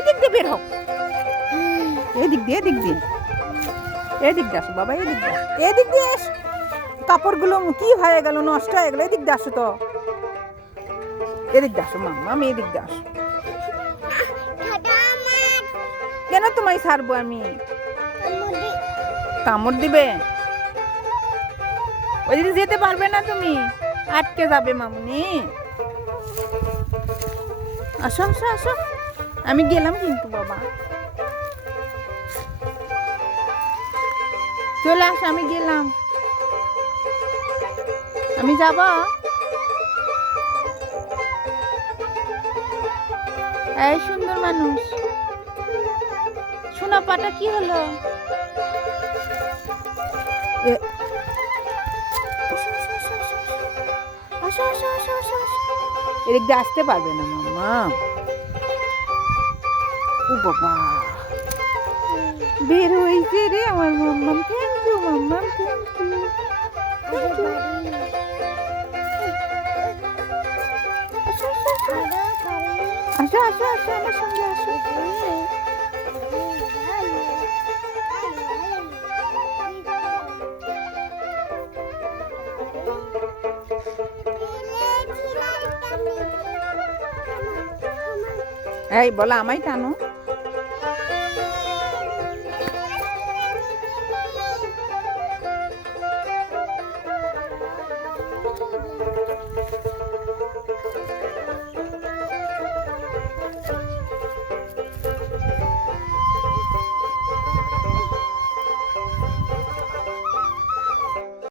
ওই দিক দিয়ে বের হোক, এদিক দিয়ে এদিক দিয়ে এদিক দিয়ে আসো বাবা, এদিক দিয়ে এদিক দিয়ে এস। কাপড়গুলো কি হয়ে গেল, নষ্ট হয়ে গেল, এদিক দিয়ে আসো তো, এদিক দিয়ে আসো মাম্মা, আমি এদিক দিয়ে আসো। কেন তোমায় ছাড়বো আমি? কামড় দিবে? ওই দিকে যেতে পারবে না তুমি, আটকে যাবে মামুনি। আসো আসো আসো, আমি গেলাম কিন্তু বাবা, চলে আসো, আমি গেলাম, আমি যাব। এই সুন্দর মানুষ, সোনা পাটা কি হলো? আসো আসো আসো আসো আসো, এদিক দিয়ে আসতে পারবে না মাম্মা। ও বাবা, বের হয়েছে রে আমার মাম্মাম। থ্যাংক ইউ মাম্মাম, থ্যাংক ইউ। আসো আসো আসো আসো আসো আসো, আমার সঙ্গে আসো। এই বলা আমায় টানো।